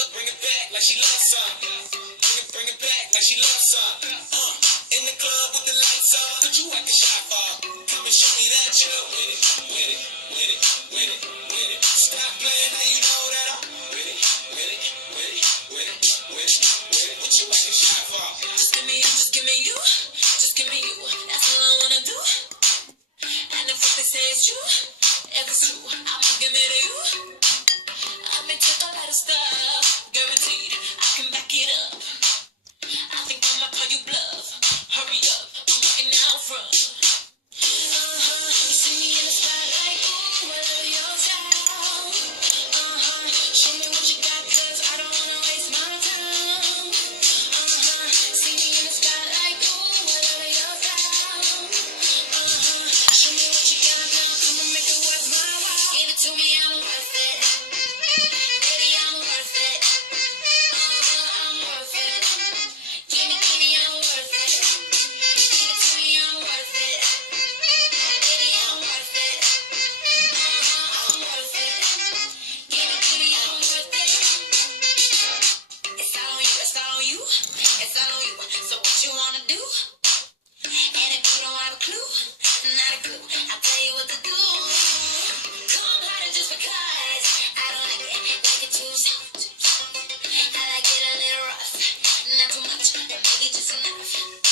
her, bring it back like she loves some. Bring it back like she loves some. In the club with the lights on, but you acting shy for. Come and show me that you're with it, with it, with it, with it, with it. Stop playing, now you know that I'm with it, with it, with it, with it, with it, with it. What you acting shy for? Just give me you, just give me you, just give me you. That's all I wanna do. And if what they say is true, if it's true, I'ma give it to you. I've been told a lot of stuff, guaranteed I can back it up. I think I'ma call you bluff. Hurry up, I'm looking out front. You see me in the spotlight, ooh, I love your style. Show me what you got, 'cause I don't wanna waste my time. See me in the spotlight, ooh, I love your style. Show me what you got now, come on, make it worth my while. Give it to me, I'm worth it. Baby, I'm worth it. I'm worth it. Give me, I'm worth it. Give it to me, I'm worth it. Baby, I'm worth it. I'm worth it. Give me, I'm worth it. It's all on you, it's all on you. It's all on you. So what you wanna do? And if you don't have a clue, not a clue, I'll tell you what to do. Come harder just because I don't like it too soft. I like it a little rough, not too much, but maybe just enough.